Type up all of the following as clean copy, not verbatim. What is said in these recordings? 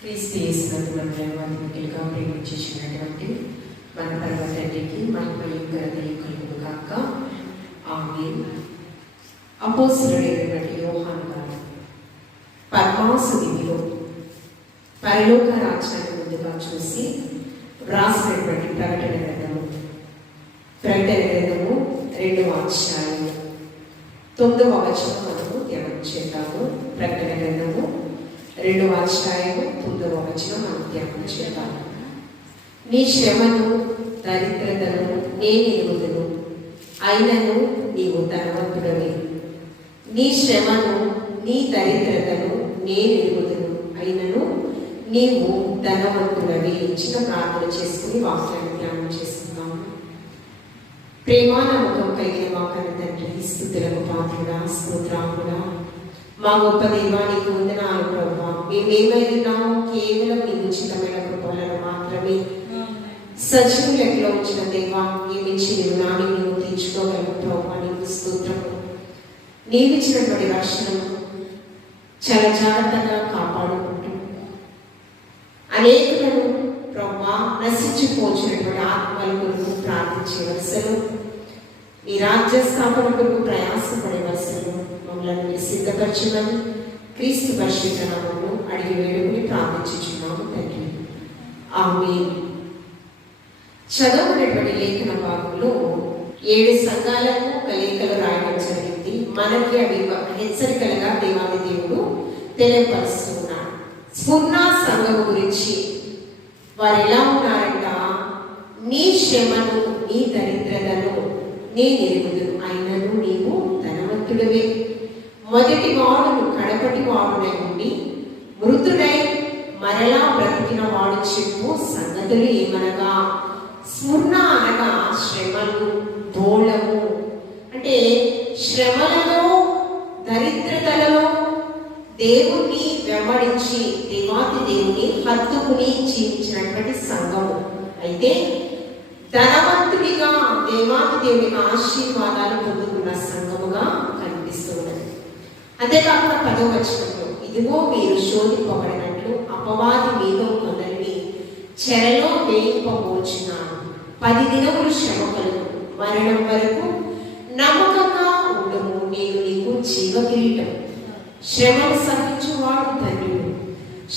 క్రీస్తు యేసునందు మనల్ని మిగిలిగా ప్రేమించేసినటువంటి మన పరమ తండ్రికి మహిమయు ఘనతయు కలుగును గాక. ఆమేన్. అపోస్తలుడైనటువంటి యోహాను గారు పద్మాసనిధిలో పరలోక రాజ్యాన్ని ముందుగా చూసి వ్రాసినటువంటి ప్రకటన గ్రంథము 2వ అధ్యాయము 9వ వచనం మనము ధ్యానం చేద్దాము. ప్రకటన గ్రంథము 2వ అధ్యాయము 9వ వచనం మనం ధ్యానం చేద్దాము. నీ శ్రమను దరిద్రతను నేనెరుగుదును, అయినను నీవు ధనవంతుడవే. నీ శ్రమను నీ దరిద్రతను నేనెరుగుదును, అయినను నీవు ధనవంతుడవే. చిన్న ప్రార్థన చేసుకుని వాక్యాన్ని ధ్యానం చేసుకుందాము. ప్రేమానమ్మకం కలిగిన మా కన్న తండ్రి, స్తుతులకు పాత్రుడా, స్తోత్రాముడా, మా గొప్ప దైవానికి వందనాలు ప్రభువా. మేమేమైనాము కేవలం నీ ఉచితమైన కృపలను మాత్రమే. సజీవు లెక్కలో ఉంచిన దేవా, నీవిచ్చి రుణాన్ని నీవు తీర్చుకోగలవు ప్రభువా. నీకు స్తోత్రము. నీవిచ్చినటువంటి రక్షణను చాలా జాగ్రత్తగా కాపాడుకుంటూ అనేకులను ప్రభువా నశించిపోచినటువంటి ఆత్మల కొరకు ప్రార్థించవలసను, నీ రాజ్య స్థాపన కొరకు ప్రయాసపడవలసను మమ్మల్ని మీరు సిద్ధపరచమని క్రీస్తు పరిశుద్ధ నామములో అడిగి వేడుకుని ప్రార్థించుచున్నాము తండ్రి. ఆమేన్. చదవబడినటువంటి లేఖన భాగంలో 7 సంఘాలకు ఒక లేఖలు రాయడం జరిగింది. మనకి అవి హెచ్చరికలుగా దేవాది దేవుడు తెలియపరుస్తున్నాడు. స్ఫుర్ణ సంఘము గురించి వారు ఎలా ఉన్నారంట? నీ శ్రమను నీ దరిద్రతను నేనెరుగుదును, అయినను నీవు ధనవంతుడవే. మొదటి వాడును కడపటి వాడునై ఉండి మృతుడై మరలా బ్రతికిన వాడు చెప్పు సంగతులు ఏమనగా, స్ఫుర్ణ అనగా శ్రమలు, దోళము. అంటే శ్రమలలో దరిద్రతలలో దేవుణ్ణి వెంబడించి దేవాది దేవుని హత్తుకుని జీవించినటువంటి సంఘము. అయితే ధనవంతుడిగా దేవాది దేవుని ఆశీర్వాదాలు పొందుకున్న సంఘముగా కనిపిస్తున్నది. అంతేకాకుండా 10వ వచనంలో, ఇదిగో మీరు శోధింపబడినట్లు అపవాది మీలో కొందరిని చెరలో వేయింపబోచున్నాను. 10 దినములు శ్రమ కలుగు, మరణం వరకు నమ్మకంగా ఉండము, నేను నీకు జీవ కిరీటం. శ్రమను సహించువాడు ధన్యుడు.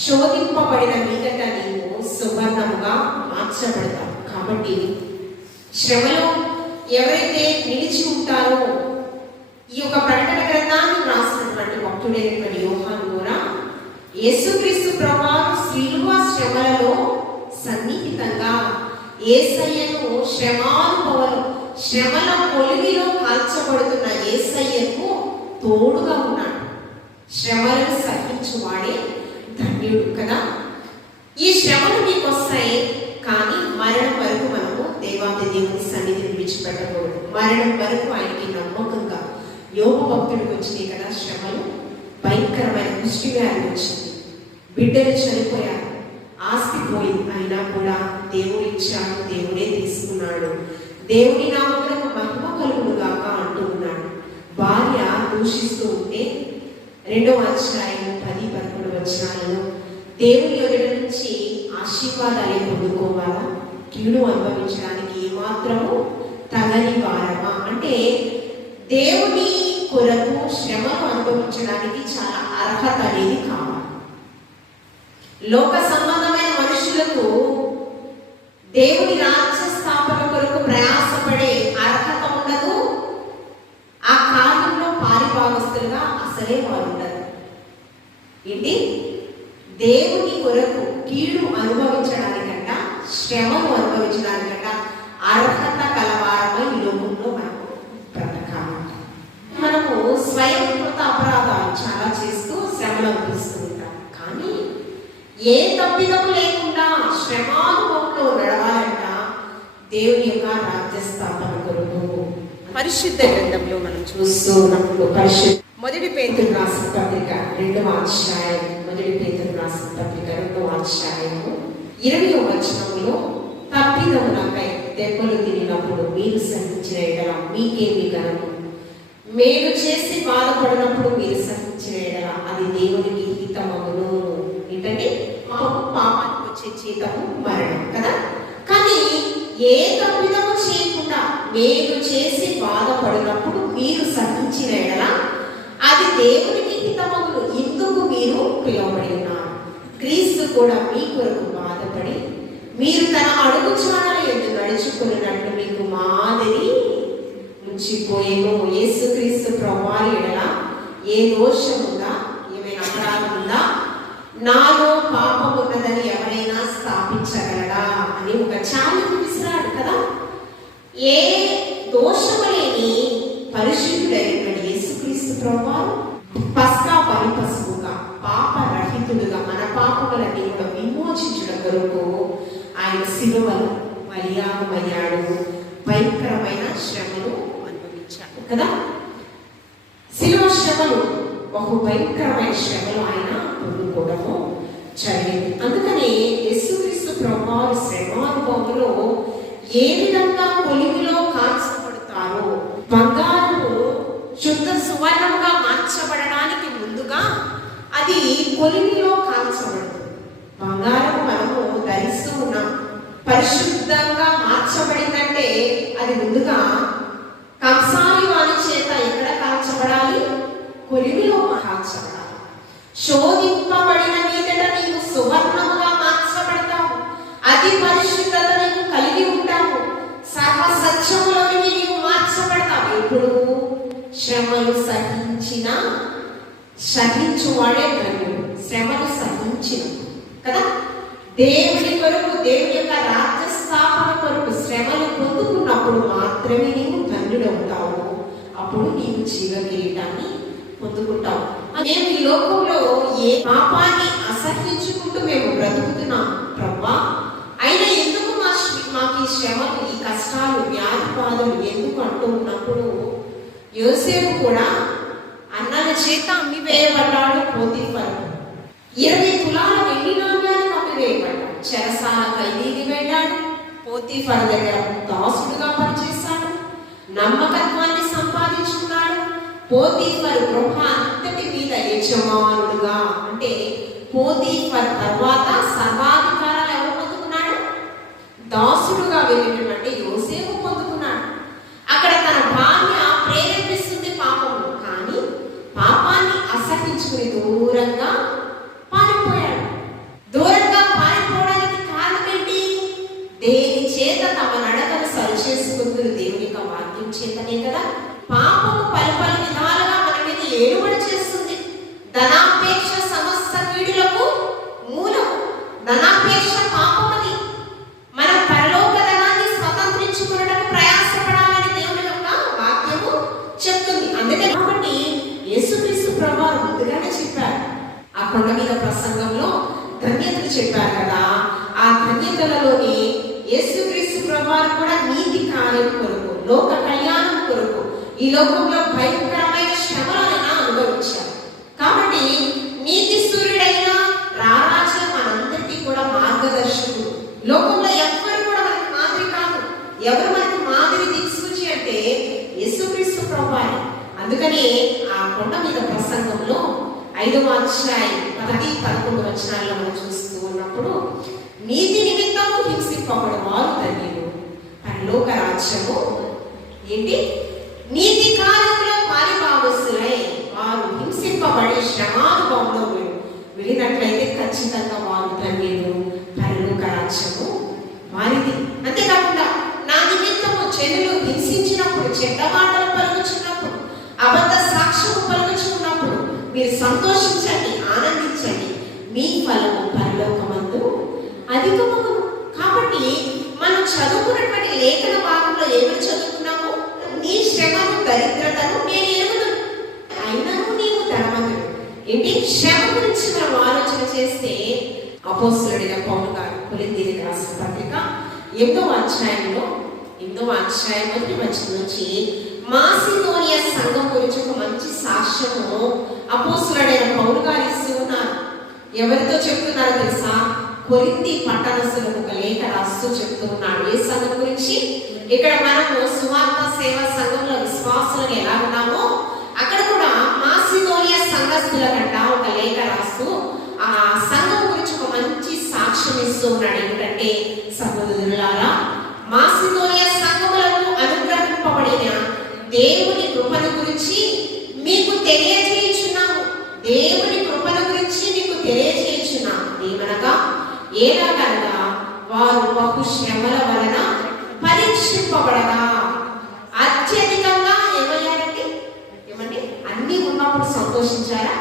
శోధింపబడిన మీదట నీవు సువర్ణముగా మార్చబడతావు. కాబట్టి శ్రమలో ఎవరైతే నిలిచి ఉంటారో, ఈ యొక్క ప్రకటన గ్రంథాన్ని రాసినటువంటి భక్తుడైనటువంటి యోహాను కూడా యేసుక్రీస్తు ప్రభువు శిలువ శ్రమలలో సన్నిహితంగా యేసయ్యను శ్రమానుభవం, శ్రమల కొలిమిలో కాల్చబడుతున్న యేసయ్యకు తోడుగా ఉన్నాడు. శ్రమలను సహించువాడే ధన్యుడు కదా. ఈ శ్రమలు మీకు వస్తాయి, కానీ మరణం వరకు మనము దేవాది దేవుని సన్నిధిని విడిచిపెట్టకూడదు. మరణం వరకు ఆయనకి నమ్మకంగా యోగు భక్తుడికి వచ్చినాయి కదా శ్రమలు. భయంకరమైన దృష్టి వ్యాధి వచ్చింది, బిడ్డలు చనిపోయారు, ఆస్తి పోయింది. అయినా కూడా దేవుడు ఇచ్చాడు, దేవుడే తీసుకున్నాడు. దేవుని నామమునకు మహిమ కలుగును గాక అంటూ ఉన్నాడు. భార్య దూషిస్తూ ఉంటే 2వ అధ్యాయం 10-11 వచనాలలో దేవుని ఎదుట నుంచి ఆశీర్వాదాలు పొందుకోవాలా, కీడు అనుభవించడానికి ఏమాత్రము తగని వారమా? అంటే దేవుని కొరకు శ్రమను అనుభవించడానికి చాలా అర్హత అనేది కావాలి. లోక సంబంధమైన మనుషులకు దేవుని రాజ్య స్థాపన కొరకు ప్రయాసపడే అర్హత ఉండదు. ఆ కార్యంలో పారిభాగస్తులుగా అసలే వారు ఉండరు. ఏంటి? దేవుని కొరకు కీడు అనుభవించడానికంట, శ్రమను అనుభవించడానికంట అర్హత కలవారమై ఈ లోకంలో మనము బ్రతకాలంట. మనము స్వయంకృత అపరాధాలు చాలా చేస్తూ శ్రమలు అనుభవిస్తూ ఉంటాం. కానీ ఏ తప్పిదము లేకుండా శ్రమానుభవంలో నడవాలంట దేవుని యొక్క రాజ్య స్థాపన కొరకు. పరిశుద్ధ గ్రంథంలో మనం చూస్తూ ఉన్నప్పుడు మొదటి పేతురు రాసిన పత్రిక 2వ అధ్యాయం, మొదటి పేతురు రాసిన పత్రిక 2వ అధ్యాయము 20వ వచనంలో, తప్పిదమునకై దెబ్బలు తినినప్పుడు మీరు సహించిన ఎడల మీకేమి ఘనము, మేలు చేసి బాధపడినప్పుడు మీరు సహించిన ఎడల అది దేవునికి హితమగును. ఏంటంటే జీతము మరణం కదా. కానీ ఏ తప్పిదము చేయకుండా నేను చేసి బాధపడినప్పుడు మీరు సహించిన ఎడల అది దేవునికి హితమగును. ఇందుకు మీరు పిలువబడి ఉన్నారు. క్రీస్తు కూడా మీ కొరకు బాధపడి మీరు తన అడుగు జాడల యందు నడుచుకున్నట్లు మీకు మాదిరి ఉంచిపోయేను. యేసుక్రీస్తు ప్రభువారి ఎడల ఏ దోషం ఉందా, ఏమైనా అపరాధం ఉందా, నాలో పాపం ఉన్నదని ఎవరైనా స్థాపించగలడా అని ఒక ఛాలెంజ్ విసిరాడు కదా. ఏ దోషము లేని పరిశుద్ధుడైనటువంటి యేసుక్రీస్తు ప్రభువారు పస్కా బలి పశువుగా పాపరహితుడుగా మన పాపములన్నీ కూడా విమోచించడం కొరకు ఆయన శిలువలో బలియాగమయ్యాడు. భయంకరమైన శ్రమను అనుభవించాడు కదా. శిలువ శ్రమలు, బహు భయంకరమైన శ్రమలు ఆయన పొందుకోవడము జరిగింది. అందుకని యేసుక్రీస్తు ప్రభువారు శ్రమానుభవంలో ఏ విధంగా కొలిమిలో కాల్చబడతారో, బంగారము శుద్ధ సువర్ణముగా మార్చబడడానికి ముందుగా అది కొలిమిలో కాల్చబడుతుంది. బంగారం మనము ధరిస్తూ ఉన్నాం, పరిశుద్ధంగా మార్చబడిందంటే అది ముందుగా కంసాలి వారి చేత ఎక్కడ కాల్చబడాలి? కొలిమిలో కాల్చబడాలి. శోధింపబడిన మీదట నీవు సువర్ణముగా మార్చబడతావు. అది పరిశుద్ధత నీవు కలిగి ఉంటావు. సర్వ సత్యములోకి నీవు మార్చబడతావు. ఎప్పుడు? శ్రమలు సహించువాడే ధన్యుడు. శ్రమలు సహించిన కదా. దేవుని కొరకు, దేవుని యొక్క రాజ్య స్థాపన కొరకు శ్రమలు పొందుకున్నప్పుడు మాత్రమే నీవు ధన్యుడవుతావు. అప్పుడు నీవు జీవ కిరీటాన్ని పొందుకుంటావు. మేము ఈ లోకంలో ఏ పాపాన్ని అసహించుకుంటూ మేము బ్రతుకుతున్నాం ప్రభువా, అయినా ఎందుకు మాకు ఈ శ్రమలు, ఈ కష్టాలు, వ్యాధి బాధలు ఎందుకు అంటూ ఉన్నప్పుడు యోసేపు కూడా అన్నల చేత అమ్మివేయబడ్డాడు. పోతీఫరు 20 తులాల వెండి నాణ్యాలకు అమ్మివేయబడ్డాడు. చెరసాల ఖైదీని వెళ్ళాడు. పోతీఫర్ దగ్గర దాసుడుగా పనిచేశాడు. నమ్మకత్వాన్ని సంపాదించుకున్నాడు. పోతీఫర్ గృహ అంతటి మీద యజమానుడుగా, అంటే పోతీఫర్ తర్వాత సర్వాధికారాలు ఎవరు పొందుకున్నాడు? దాసుడుగా వెళ్ళినటువంటి యోసేపు పొందుకున్నాడు. అక్కడ తన భార్య ప్రేరేపిస్తుంది పాపము, కానీ పాపాన్ని అసహించుకుని దూరంగా పారిపోయాడు. దూరంగా పారిపోవడానికి కారణం ఏంటి? దేని చేత తమ నడకను సరిచేసుకుంటున్న దేవుని యొక్క వాక్యం చేతనే కదా. పాపము పలు విధాలుగా మన మీద ఏలుబడి చేస్తుంది. ధనాపేక్ష సమస్త కీడులకు మూలం. ధనాపేక్ష పాపమని. మనం పరలోక ధనాన్ని స్వతంత్రించుకున్నట్టు ప్రయాసపడాలని దేవుని యొక్క వాక్యము చెప్తుంది. అందుకని కాబట్టి యేసుక్రీస్తు ప్రభువారు ముందుగానే చెప్పారు. ఆ కొండ మీద ప్రసంగంలో ధన్యతలు చెప్పారు కదా. ఆ ధన్యతలలోని యేసుక్రీస్తు ప్రభువారు కూడా నీతి కార్యం కొరకు, లోక కళ్యాణం కొరకు ఈ లోకంలో భయంకరమైన శ్రమలను అనుభవించారు. కాబట్టి నీతి సూర్యుడైన రారాజు మనందరికీ కూడా మార్గదర్శకుడు. లోకంలో ఎవరు కూడా మనకి మాదిరి కాదు. ఎవరు మనకి మాదిరి దిక్సూచి అంటే యేసుక్రీస్తు ప్రభువారే. అందుకని ఆ కొండ మీద ప్రసంగంలో 5వ అధ్యాయం 10-11 వచనాల్లో మనం చూస్తూ ఉన్నప్పుడు, నీతి నిమిత్తము హింసింపబడు వారు ధన్యులు, పరలోక రాజ్యము ఏంటి? నీతి కార్యంలో పాలిభాగస్తులై వారు హింసింపబడి శ్రమానుభవంలో వెళ్ళినట్లయితే ఖచ్చితంగా వారు ధన్యులు, పరలోక రాజ్యము వారిది. అంతేకాకుండా నా నిమిత్తము జనులు హింసించినప్పుడు, చెడ్డ మాటలు పలుకుచున్నప్పుడు, అబద్ధ సాక్ష్యము పలుకుచున్నప్పుడు మీరు సంతోషించండి, ఆనందించండి, మీ ఫలము పరలోకమందు అధికమగును. కాబట్టి మనం చదువుకున్నటువంటి లేఖన భాగంలో ఏమని చదువుకున్నాము? నీ శ్రమను, దరిద్రతను నేను ఎరుగుదును, అయినను నీవు ధనవంతుడు. ఏంటి? శ్రమ గురించి మనం ఆలోచన చేస్తే అపోస్తలుడైన పౌలు గారు కొరింథీయులకు రాసిన పత్రిక 8వ అధ్యాయంలో 8వ అధ్యాయం 1వ వచనం నుంచి మాసిదోనియా సంఘం గురించి ఒక మంచి సాక్ష్యము అపోస్తలుడైన పౌలు గారు ఇస్తూ ఉన్నారు. ఎవరితో చెప్తున్నారో తెలుసా? కొరింథీ పట్టణస్థులకు ఒక లేఖ రాస్తూ చెప్తూ ఉన్నాడు. ఏ సంఘం గురించి? ఇక్కడ మనము సువార్త సేవా సంఘంలో విశ్వాసులను ఎలా ఉన్నామో అక్కడ కూడా మాసిదోనియా సంఘస్థులకంట ఒక లేఖ రాస్తూ ఆ సంఘం గురించి ఒక మంచి సాక్ష్యం సాక్ష్యం ఇస్తూ ఉన్నాడు. ఏంటంటే, సహోదరులారా, మాసిదోనియ సంఘములకు అనుగ్రహింపబడిన దేవుని కృపను గురించి మీకు తెలియజేయుచున్నాము. దేవుని కృపను గురించి మీకు తెలియజేయుచున్నాము. ఏమనగా, ఏలగనగా వారు బహు శ్రమల వలన పరీక్షింపబడగా అత్యధికంగా ఏమయ్యారండి? ఏమండి? అన్ని ఉన్నప్పుడు సంతోషించారా?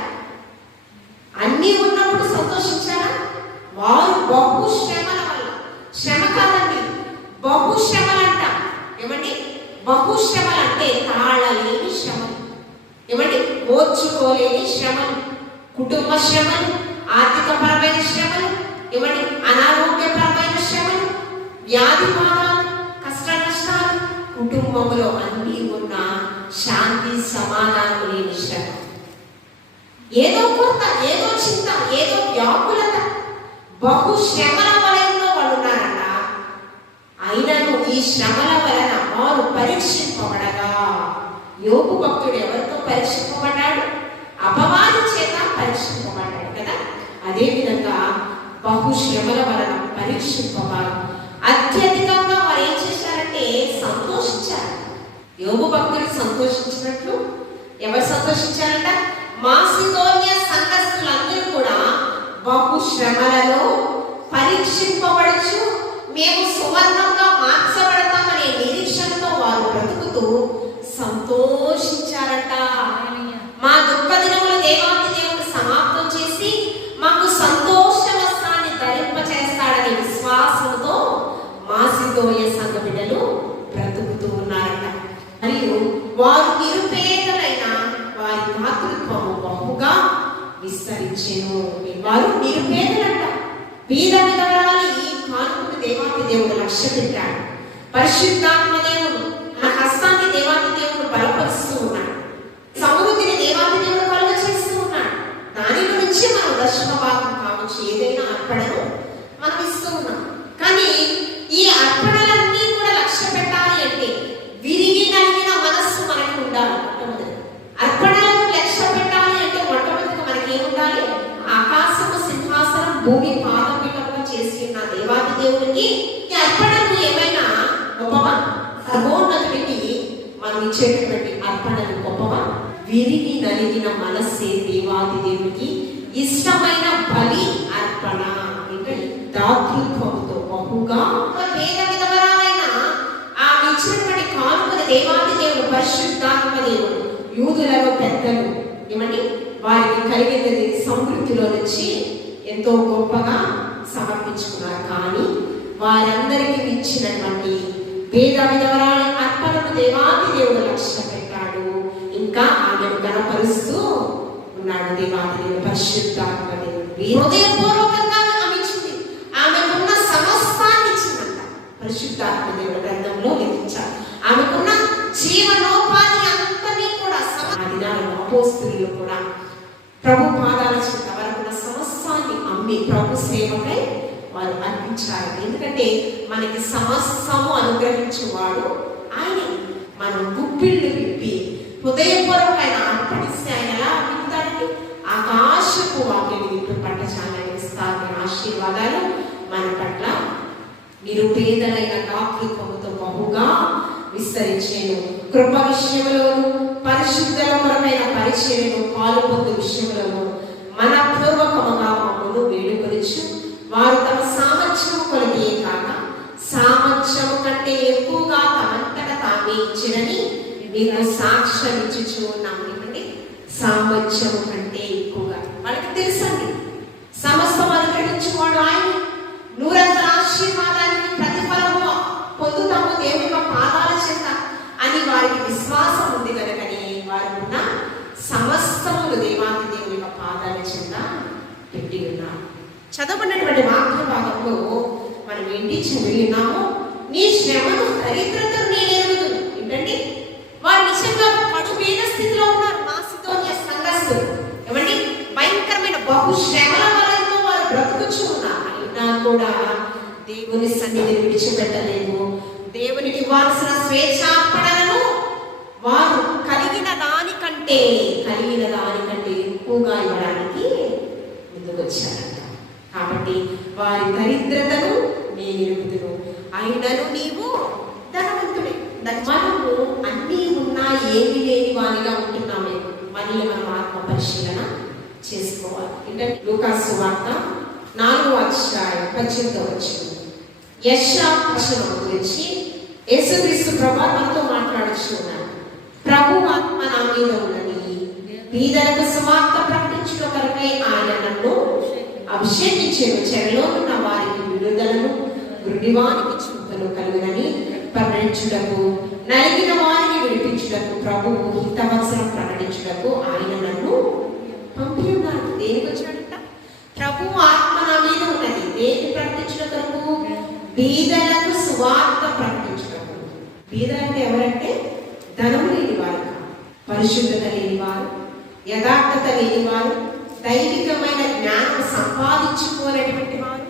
అన్ని ఉన్నప్పుడు సంతోషించారా? వారు బహు శ్రమల వల్ల, శ్రమ కాదండి, బహు శ్రమలంట. ఏమండి? బహు శ్రమలు అంటే తాళలేని శ్రమలు, ఏమండి? ఓర్చుకోలేని శ్రమలు, కుటుంబ శ్రమలు, ఆర్థికపరమైన శ్రమలు, ఏమండి? అనారోగ్యపరమైన శ్రమలు, వ్యాధి బాధలు, కష్ట నష్టాలు, కుటుంబంలో అన్నీ ఉన్న శాంతి సమాధానం లేని శ్రమ, ఏదో కొరత, ఏదో చింత, ఏదో వ్యాకులత, బహు శ్రమల వలయంలో వాళ్ళు ఉన్నారట. అయినను ఈ శ్రమల వలన వారు పరీక్షింపబడగా, యోగు భక్తుడు ఎవరితో పరీక్షింపబడ్డాడు? అపవాది చేత పరీక్షింపబడ్డాడు కదా. అదే విధంగా బహు శ్రమల వలన పరీక్షింపబడారు. అత్యధికంగా వారు ఏం చేశారంటే సంతోషించారు. యోగు భక్తుడు సంతోషించినట్లు ఎవరు సంతోషించారంట? మాసిదోనియ సంఘస్థులందరూ కూడా బహు శ్రమలలో పరీక్షింపబడచ్చు, మేము సువర్ణంగా మార్చబడతామనే నిరీక్షణతో వారు బ్రతుకుతూ సంతోషించారట. మా దుఃఖ దినముల దేవాది దేవుడు సమాప్తం చేసి మాకు సంతోష వస్త్రాన్ని ధరింపచేస్తాడనే విశ్వాసంతో మాసిదోనియ సంఘ బిడ్డలు బ్రతుకుతూ ఉన్నారట. మరియు వారు నిరుపేదలైన వారి మాతృత్వము బహుగా విస్తరించెను. వారు నిరుపేదలంట. పేద విధవరాలు ఈ కానుకను దేవాది దేవుడు లక్ష్య పెట్టాడు. పరిశుద్ధాత్మ దేవుడు మన హస్తాన్ని దేవాది దేవుడు బలపరుస్తూ ఉన్నాడు. సమృద్ధిని దేవాది దేవుడు కలుగ చేస్తూ ఉన్నాడు. దాని నుంచి మనం దశమ భాగం కావచ్చు, ఏదైనా అర్పణను మనం ఇస్తూ ఉన్నాం. కానీ ఈ అర్పణలన్నీ కూడా లక్ష్య పెట్టాలి అంటే విరిగి నలిగిన మనస్సు మనకి ఉండాలి. మొట్టమొదటి అర్పణలను లక్ష్య పెట్టాలి అంటే మొట్టమొదటిగా మనకి ఏముండాలి? ఆకాశము సింహాసనం, భూమి పాదపీఠంగా చేసి ఉన్న దేవాది దేవుడికి ఈ అర్పణలు ఏమైనా గొప్పవా? సర్వోన్నతుడికి మనం ఇచ్చేటటువంటి అర్పణలు గొప్పవా? విరిగి నలిగిన మనస్సే దేవాది దేవుడికి ఇష్టమైన బలి అర్పణ. దాతృత్వంతో బహుగా పేద విధవరాలైన ఆమె ఇచ్చినటువంటి కానుకల దేవాది దేవుడు పరిశుద్ధాత్మ దేవుడు యూదులలో పెద్దలు ఏమండి వారికి కలిగినది సమృద్ధిలో నుంచి ఎంతో గొప్పగా సమర్పించుకున్నారు. కానీ వారందరికీ ఇచ్చినటువంటి పేద విధవరాల అర్పణను దేవాది దేవుడు లక్ష్య పెట్టాడు. ఇంకా ఆమెను గణపరుస్తూ ఉన్నాడు దేవాది దేవుడు పరిశుద్ధాత్మ దేవుడు. హృదయపూర్వకంగా ఆమె ఇచ్చింది, ఆమెకున్న సమస్తాన్ని ఇచ్చిందంట. పరిశుద్ధాత్మ దేవుడు గ్రంథంలో విధించారు. ఆమెకున్న జీవనోపాధి అంతని కూడా అపోస్తలులు కూడా ప్రభు పాదాల చెంత వరకున్న సమస్తాన్ని అమ్మి ప్రభు సేవకై వారు అర్పించారు. ఎందుకంటే మనకి సమస్తము అనుగ్రహించేవాడు ఆయన. మనం గుప్పిళ్ళు విప్పి హృదయపూర్వకమైన అర్పణిస్తే ఆయన ఎలా అర్పిస్తాడండి? ఆకాశపు వాక్యం వింటూ పట్టచాలని విస్తారమైన ఆశీర్వాదాలు మన పట్ల నిరుపేదలైన దాతృత్వముతో బహుగా విస్తరించేను. కృప విషయంలోను పరిశుద్ధపరమైన పరిచర్యను పాల్పొందు విషయంలోను మన పూర్వకముగా మమ్మను వేడుకొనిచ్చు. వారు తమ సామర్థ్యము కొలిగే కాక సామర్థ్యము కంటే ఎక్కువగా తమంతట తామే ఇచ్చినని మేము సాక్ష్యం ఇచ్చుచూ ఉన్నాము. ఎందుకంటే సామర్థ్యము కంటే ఎక్కువగా వాళ్ళకి తెలుసండి. సమస్తం అనుగ్రహించుకోవడం ఆయన నూరంతల ఆశీర్వాదానికి ప్రతిఫలము పొందుతాము దేవుని పాదాల చెంత అని వారికి విశ్వాసం ఉంది కనుకనే వారు ఉన్న సమస్తములు దేవాది దేవుని పాదాల చెంత పెట్టి ఉన్నారు. చదవబడినటువంటి వాక్య భాగంలో మనం ఏంటి చదివినామో, నీ శ్రమను దరిద్రతను నేను ఎరుగుదును. ఏంటండి వారు నిజంగా పడు పేద స్థితిలో ఉన్నారు. మాసిదోనియ సంఘస్థులు ఏమండి భయంకరమైన బహు శ్రమల వలయంలో వారు బ్రతుకుచూ ఉన్నారు. అయినా కూడా దేవుని సన్నిధిని విడిచిపెట్టలేదు. దేవునికి ఇవ్వాల్సిన స్వేచ్ఛార్పణలను వారు కలిగిన దానికంటే ఎక్కువగా ఇవ్వడానికి ముందుకు వచ్చారంట. కాబట్టి కాబట్టి వారి దరిద్రతను నేను ఎరుగుదును, అయినను నీవు ధనవంతుడే. మనము అన్నీ ఉన్నా ఏమీ లేని వారిగా ఉంటున్నామే. మనల్ని మనం ఆత్మ పరిశీలన చేసుకోవాలి. ఏంటంటే లూకాసు సువార్త 4వ అధ్యాయం 18వ వచనం యెషయా వచనం గురించి యేసుక్రీస్తు ప్రభువు మనతో మాట్లాడుచున్నాడు. ప్రభు ఆత్మ నా మీద ఉన్నది, బీదలకు సువార్త ప్రకటించుట కొరకై ఆయన నన్ను అభిషేకించెను, చెరలో ఉన్న వారికి విడుదలను, గుడ్డివానికి చూపును కలుగునని ప్రకటించుటకు, నలిగిన వారిని విడిపించుటకు, ప్రభువు హితవచనం ప్రకటించుటకు ఆయన నన్ను పంపి ఉన్నాడు. దేనికి వచ్చాడంట? ప్రభు ఆత్మ నా మీద ఉన్నది. దేనికి ప్రకటించుటకు? బీదలకు సువార్త ప్రకటించుటకు. బీదలంటే ఎవరంటే ధనం లేని వారు, పరిశుద్ధత లేని వారు, యథార్థత లేని వారు, దైవికమైన జ్ఞానం సంపాదించుకోనటువంటి వారు,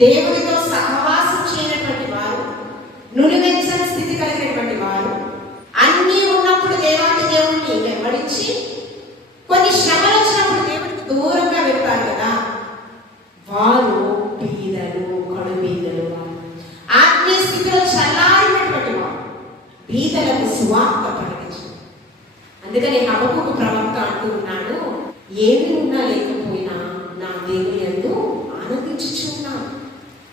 దేవుడితో సహవాసం చేయనటువంటి వారు, నులివెచ్చని స్థితి కలిగినటువంటి వారు, అన్నీ ఉన్నప్పుడు దేవాది దేవుడిని వెంబడించి కొన్ని శ్రమలు వచ్చినప్పుడు దేవుడికి దూరంగా వెళ్తారు కదా, వారు బీదలు, కడు బీదలు, ఆత్మీయ స్థితిలో చల్లారినటువంటి వారు. బీదలకు సువార్త ప్రకటించు. అందుకని హబక్కూకు ప్రవక్త అంటూ ఉన్నాడు, ఏమి ఉన్నా లేకపోయినా నా దేవుని యందు ఆనందించుచున్నాను.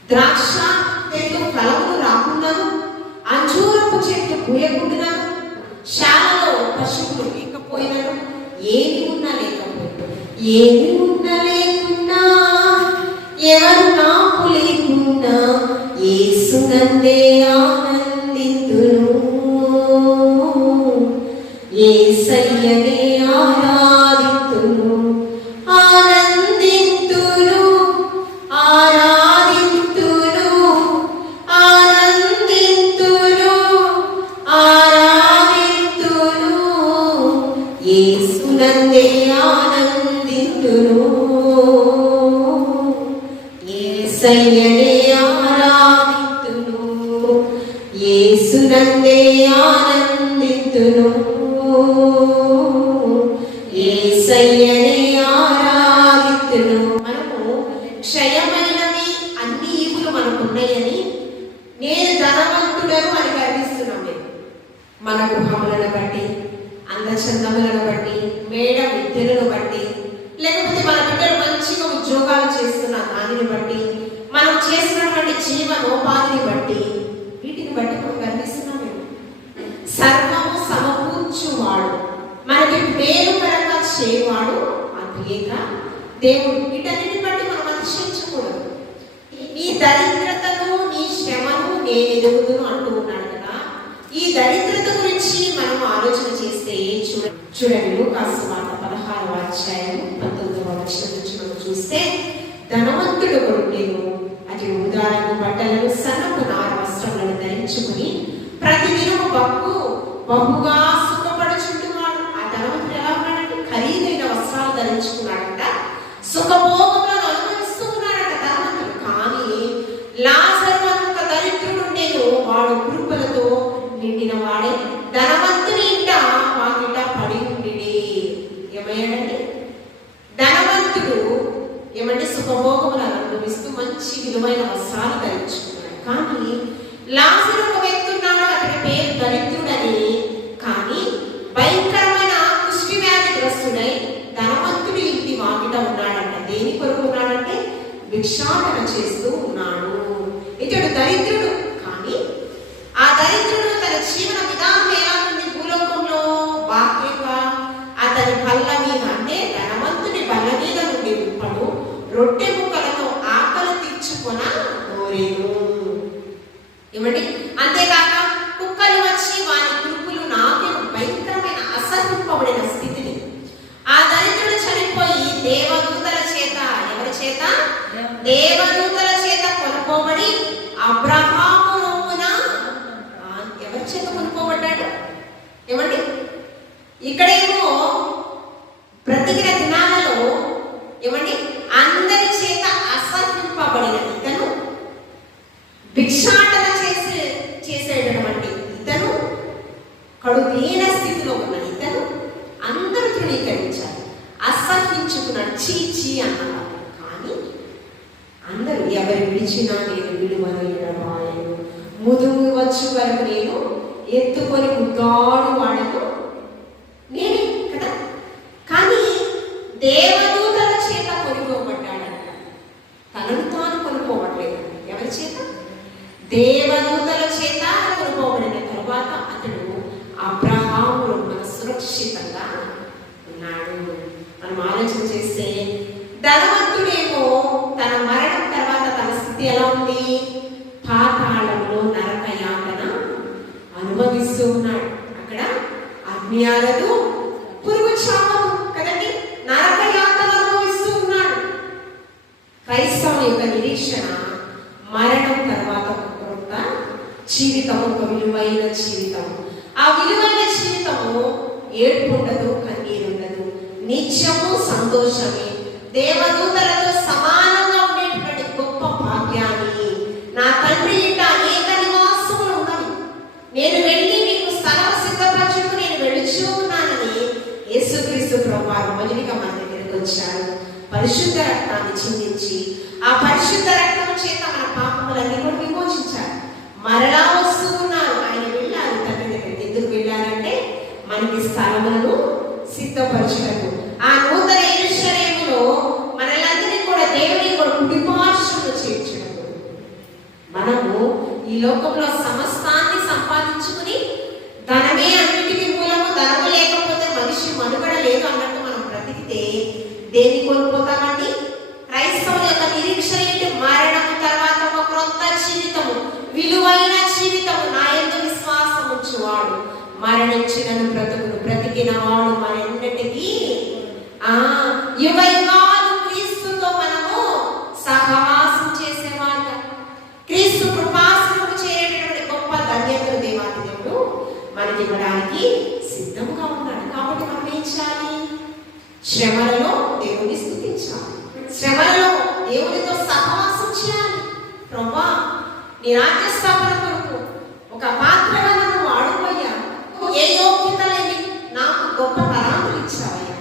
ద్రాక్ష చెట్టు ఫలములు రాకున్నాను, అంజూరపు చెట్టు పూయకుండాను, శాలలో పశువులు లేకపోయినాను, ఏమి ఉన్నా లేకపోయినా, ఏమి ఉన్నా లేకున్నా, ఎవరు నాకు లేకున్నా, యేసునందే ఆనందింతును, యేసయ్యనే ఆరాధింతును, ఆనందింతును, ఆరాధింతును, ఆనందింతును, ఆరాధింతును, యేసునందే ఆనందింతును, యేసయ్యనే ఆరాధింతును, యేసునందే ఆనందింతును, యేసయ్యనే ఆరాధింతును. మనము క్షయమైనవి అన్ని ఈవులు మనకు ఉన్నాయని నేను ధనవంతుడను అని గర్విస్తున్నాం. మన గృహములను బట్టి, అందచందములను బట్టి, మేడ విద్యలను బట్టి, లేకపోతే మన బిడ్డలు మంచిగా ఉద్యోగాలు చేస్తున్న దానిని బట్టి, మనం చేసినటువంటి జీవనోపాధిని బట్టి, వీటిని బట్టి మనం గర్విస్తున్నాం. సర్వము సమకూర్చువాడు, మనకి మేలుకరంగా చేయవాడు అద్భుత దేవుడు. వీటన్నిటిని బట్టి మనం అతిశయించకూడదు. నీ దరిద్రతను, నీ శ్రమను నేను ఎదుగుదును అంటూ ఉన్నాడు కదా. ఈ దరిద్రత గురించి మనం ఆలోచన చేస్తే చూడండి లూకాసు సువార్త 16వ అధ్యాయం 19వ వచనం నుంచి మనం చూస్తే, ధనవంతుడు కొడుకును అది ఉదారము బట్టలను, సన్నపు నార వస్త్రములను ధరించుకుని ప్రతిదినము బహుగా సుఖపడుచుంటున్నాడు. ఆ ధనవంతుడు ఎలా ఉన్నాడంటే ఖరీదైన వస్త్రాలు ధరించుకున్నాడంట, సుఖభోగములను అనుభవిస్తూ ఉన్నాడంట ధనవంతుడు. కానీ లాజరు అంత దరిద్రుడు ఉండేను, వాడు కురుపులతో నిండిన వాడే, ధనవంతుని ఇంట వాకిట పడి ఉండిడి. ఏమయ్యాడండి? ధనవంతుడు ఏమంటే సుఖభోగములను అనుభవిస్తూ మంచి విలువైన వస్త్రాలు ధరించుకున్నాడు. కానీ లాజరు ఒక వ్యక్తి ఉన్నాడు, అతని పేరు దరిద్రుడని. కానీ భయంకరమైన కుష్టి వ్యాధి గ్రస్తుడై ధనవంతుడి ఇంటి వాకిట ఉన్నాడంట. దేని కొరకు ఉన్నాడంటే భిక్షాటన చేస్తూ ఉన్నాడు. ఇతడు దరిద్రుడు. కానీ ఆ దరిద్రుడు తన జీవన విధానం ఎలా ఉంది? భూలోకంలో బాక్యంగా అతని బల్ల మీద, అంటే ధనవంతుని బల్ల మీద నుండి ఉప్పడు రొట్టె ముక్కలతో ఆకలి తీర్చుకొన కోరేను. ఏమండి? అంతేకాక కుక్కలు వచ్చి వారి కురుపులు నాకే భయంకరమైన అసహింపబడిన స్థితిని. ఆ దరిద్రుడు చనిపోయి దేవదూతల చేత, ఎవరి చేత? దేవదూతల చేత కొనుక్కోబడి అబ్రహాము నొమ్మున, ఎవరి చేత కొనుక్కోబడ్డాడు? ఏమండి? ఇక్కడేమో బ్రతికిన దినాలలో ఏమండి అందరి చేత అసహింపబడిన ఇతను, భిక్షాటన చేసేటటువంటి ఇతను, కడుదీన స్థితిలో ఉన్న ఇతను అందరూ తృణీకరించారు, అసహించుకున్నాడు, చీచి అన్నారు. కానీ ఎవరి విడిచినా నేను విడువను ఎడబాయను. ముదుము వచ్చు వరకు నేను ఎత్తుకొని ముద్దాడు వాడను నేనే కదా. కానీ దేవదూతల చేత కొనుక్కోబడ్డాడంట. తనను తాను కొనుక్కోవట్లేదండి. ఎవరి చేత? దేవదూతల చేత కొనుక్కోబడిన తరువాత అతడు అబ్రహాములో మన సురక్షితంగా ఉన్నాడు. మనం ఆలోచన చేస్తే ధనవంతుడేమో తన మరణం తర్వాత తన స్థితి ఎలా ఉంది? పాతాళంలో నరక యాతన అనుభవిస్తూ ఉన్నాడు. అక్కడ అగ్ని ఆరదు, పురుగు చావదు కదండి, నరక యాతన అనుభవిస్తూ ఉన్నాడు. క్రైస్తవుని యొక్క నిరీక్షణ మరణం తర్వాత ఒక కొత్త జీవితం, ఒక విలువైన జీవితం. ఆ విలువైన జీవితము ఏడుపు ఉండదు, కన్నీరు ఉండదు, నిత్యము సంతోషమే. దేవదూతలతో సమానంగా ఉండేటువంటి గొప్ప భాగ్యాన్ని నా తండ్రి ఇంట అనేక నివాసములు ఉన్నవి, నేను వెళ్ళి మీకు స్థలం సిద్ధపరచుకు నేను వెళుచూ ఉన్నానని యేసుక్రీస్తు ప్రభువారు మొదటిగా మన దగ్గరికి వచ్చారు. పరిశుద్ధ రక్తాన్ని చిందించి ఆ పరిశుద్ధ రక్తం చేత మన పాపములన్నీ కూడా విమోచించారు. మరలా వస్తూ ఉన్నారు. ఆయన వెళ్ళారు తండ్రి దగ్గరికి. ఎందుకు వెళ్ళారంటే మనకి స్థలములను సిద్ధపరచలేదు. ఆ నూతన యెరూషలేములో మనలందరినీ కూడా దేవుని కూడా కుడిపార్శ్వములో చేర్చడం. మనము ఈ లోకంలో సమస్తాన్ని సంపాదించుకుని ధనమే అన్నిటికీ మూలము, ధనము లేకపోతే మనిషి మనుగడ లేదు అన్నట్టు మనం బ్రతికితే దేన్ని కోల్పోతామండి? క్రైస్తవుల యొక్క నిరీక్షణ ఏంటి? మరణం తర్వాత ఒక క్రొత్త జీవితము, విలువైన జీవితము. నా యందు విశ్వాసం ఉంచువాడు మరణించినను బ్రతుకును, బ్రతికిన వాడు మరెన్నటికీ యుగయుగాలు క్రీస్తుతో మనము సహవాసం చేసేవాడు. క్రీస్తు కృపాసనము చేరేటటువంటి గొప్ప ధన్యతను దేవాది దేవుడు మనకి ఇవ్వడానికి సిద్ధంగా ఉన్నాడు. కాబట్టి మనం ఏం చేయాలి? శ్రమలలో దేవుని స్తుతించాలి, శ్రమలలో దేవునితో సహవాసం చేయాలి. ప్రభువా, నీ రాజ్య స్థాపన కొరకు ఒక పాత్రగా నన్ను వాడుకోయ్యా. ఏ యోగ్యత లేని నాకు గొప్ప తలాంతులు ఇచ్చావయ్యా.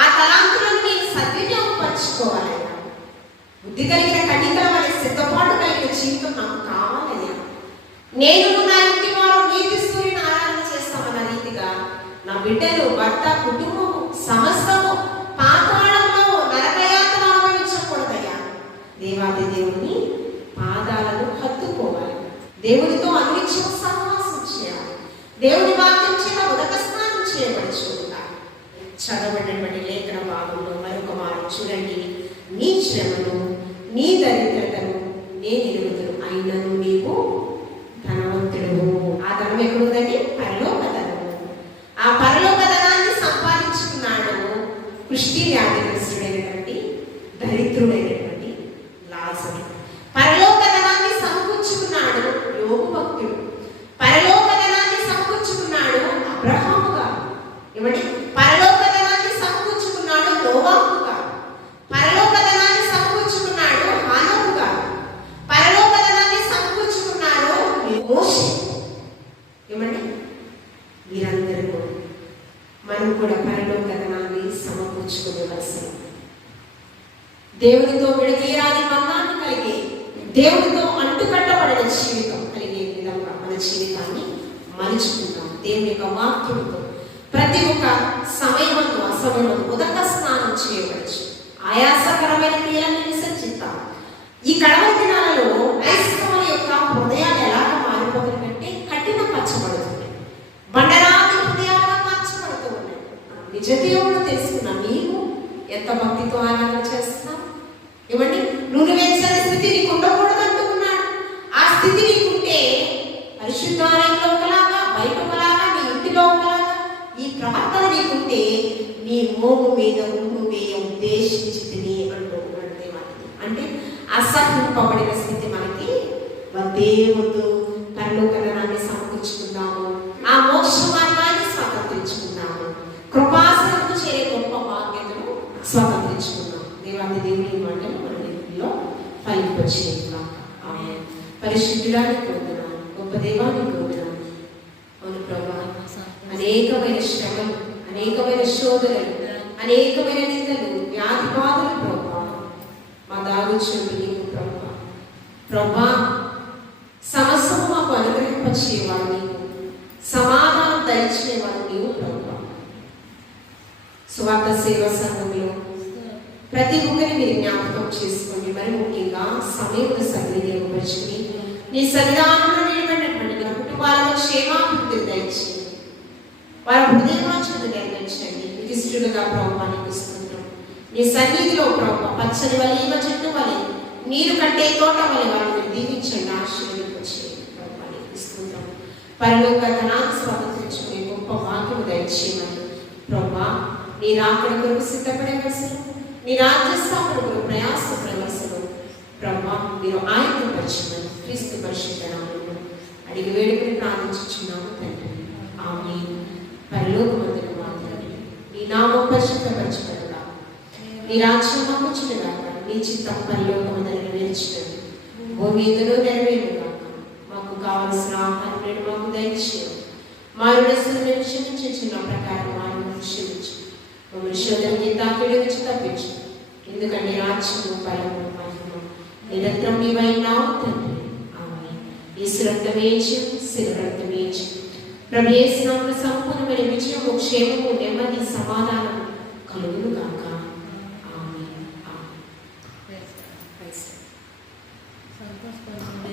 ఆ తలాంతులను నేను సద్వినియోగపరచుకోవాలయ్యా. బుద్ధి కలిగిన కన్నికల వలె సిద్ధపాటు కలిగిన జీవితం నాకు కావాలయ్యా. నేను నా ఇంటి వారు నీతి సూర్యుని ఆరాధన చేస్తామన్న రీతిగా నా బిడ్డలు, భర్త, కుటుంబం సమస్తము పాతాళంలో నరకయాతన అనుభవించకూడదయ్యా. దేవాది దేవుని పాదాలను హత్తుకోవాలి, దేవునితో అనిత్యం సహవాసం చేయాలి, దేవుని వాక్యం చేత ఉదక స్నానం చేయబడుచు ఉంటారు. చదవబడినటువంటి లేఖన భాగంలో మరొక మాట చూడండి. నీ శ్రమను, నీ దరిద్రతను నేను ఎరుగుదును, అయినను నీవు ధనవంతుడు. ఆ ధనం ఎక్కడుందండి? పరలోక ధనము. ఆ పరలోక ధనాన్ని సంపాదించుకున్నాడు కుష్టి వ్యాధిగ్రస్తుడైనటువంటి దరిద్రుడైనటువంటి లాజరు. పరలోక ధనాన్ని సమకూర్చుకున్నాడు యోగు భక్తుడు. పరలోక ధనాన్ని సమకూర్చుకున్నాడు అబ్రహాము గారు. ఏమండి? పరలోక ధనాన్ని సమకూర్చుకున్నాడు నోవాహు గారు. పరలోక ధనాన్ని సమకూర్చుకున్నాడు హానోకు గారు. పరలోక ధనాన్ని సమకూర్చుకున్నాడు మోషే. ఏమండి? మీరందరూ మనం కూడా పరలోక ధనాన్ని సమకూర్చుకోవలసిన, దేవునితో విడదీయరాని బంధాన్ని కలిగి దేవునితో అంటుకట్టబడిన జీవితం కలిగే విధంగా మన జీవితాన్ని మలుచుకుంటాం. దేవుని యొక్క వాక్యంతో ప్రతి ఒక్క సమయమందు అసమయంలో ఉదక స్నానం చేయవచ్చు. ఆయాసకరమైన క్రియలను విసర్జిస్తాం. ఈ కడవరి దినాలలో క్రైస్తవుల యొక్క హృదయాలు ఎలాగ మారిపోతుందంటే కఠిన పరచబడుతుంది, బండరాతి హృదయాలుగా మార్చబడుతూ ఉన్నాయి. నిజ దేవుడు తెలుసుకున్నా నీవు ఎంత భక్తితో ఆరాధన చేస్తున్నావు. ఏమండి? నువ్వు వెచ్చని స్థితి నీకు ఉండకూడదు అంటున్నాడు. ఆ స్థితి నీకుంటే పరిశుద్ధాలయంలో ఒకలాగా, బయట ఒకలాగా, నీ ఇంటిలో ఒకలాగా ఈ ప్రవర్తన నీకుంటే నీ మోము మీద ఉండు వేయ ఉద్దేశించింది అంటూ ఉన్నాడు దేవాది. అంటే అసహింపబడిన స్థితి మనకి దేవుడు పరలోక ధనాన్ని సమకూర్చుకున్నాము, ఆ మోక్ష మార్గాన్ని స్వాతంత్రించుకున్నాము, కృపాసనకు చేరే గొప్ప బాధ్యతను స్వాతంత్రించుకున్నాము. దేవాది దేవుని మాటలు మన దేవునిలో ఫలింపచేయగా పరిశుద్ధురానికి కోరుతున్నాను, గొప్ప దేవాన్ని కోరుతున్నాను. అవును ప్రభా, అనేకమైన శ్రమలు, అనేకమైన శోధనలు, అనేకమైన నిందలు, వ్యాధి బాధలు ప్రభా మా దాగుచుండి నీకు ప్రభా ప్రభా సమస్యను మాకు అనుగ్రహింపచేవాడు నీవు, సమాధానం దయచేవాడు నీవు ప్రభా. సువార్త సేవ సంఘంలో ప్రతి ఒక్కరిని మీరు జ్ఞాపకం చేసుకోండి. మరి ముఖ్యంగా సమయం సద్వినియోగపరుచుకుని నీ సన్నిధానంలో నిలబడినటువంటి మన కుటుంబాలను క్షేమాభివృద్ధి దయచేయండి. వారి హృదయవాంఛను నెరవేర్చండి. విశిష్టులుగా ప్రభువానికి ఇస్తున్నాం. నీ సన్నిధిలో ప్రభు పచ్చని వలీవ చెట్టు వలె, నీరు కట్టే తోట వలె వారిని దీవించండి, ఆశీర్వదింపచేయండి. ప్రభువానికి ఇస్తున్నాం. పరలోక ధనాన్ని స్వాగతించుకునే గొప్ప వాక్యము దయచేయమని ప్రభా, నీ రాకడ కొరకు సిద్ధపడే వలసలు, నీ రాజ్య స్థాపన కొరకు ప్రయాసపడవలసలు ప్రభా మీరు ఆయత్తపరచమని క్రీస్తు పరిశుద్ధ నామములో అడిగి వేడుకుని ప్రార్థించుచున్నాము తండ్రి. ఆమేన్. పరలోకమందున మా తండ్రి, నీ నామం పరిశుద్ధపరచబడుగా, నీ రాజ్యం మాకొచ్చునుగాక, నీ చిత్తం పరలోకమందున నెరవేర్చును, భూమి మీదనూ నెరవేరుగాక. మాకు కావలసిన ఆహారం నేడు మాకు దయచేయము. మా రుణస్తులను మేము క్షమించుచున్న ప్రకారం వారిని క్షమించు. మమ్మల్ని శోధనకి తాకిడి నుంచి తప్పించు. ఎందుకంటే రాజ్యము బలము మహిమ నిరంతరం నీవైనావు తండ్రి. ఆమేన్. యేసు రక్తమే జయం, శిలువ రక్తమే జయం. ప్రభు యేసు నామములో సంపూర్ణమైన విజయము, క్షేమము, నెమ్మది, సమాధానం కలుగును గాక. ఆమేన్. సంతోషపడుతుంది.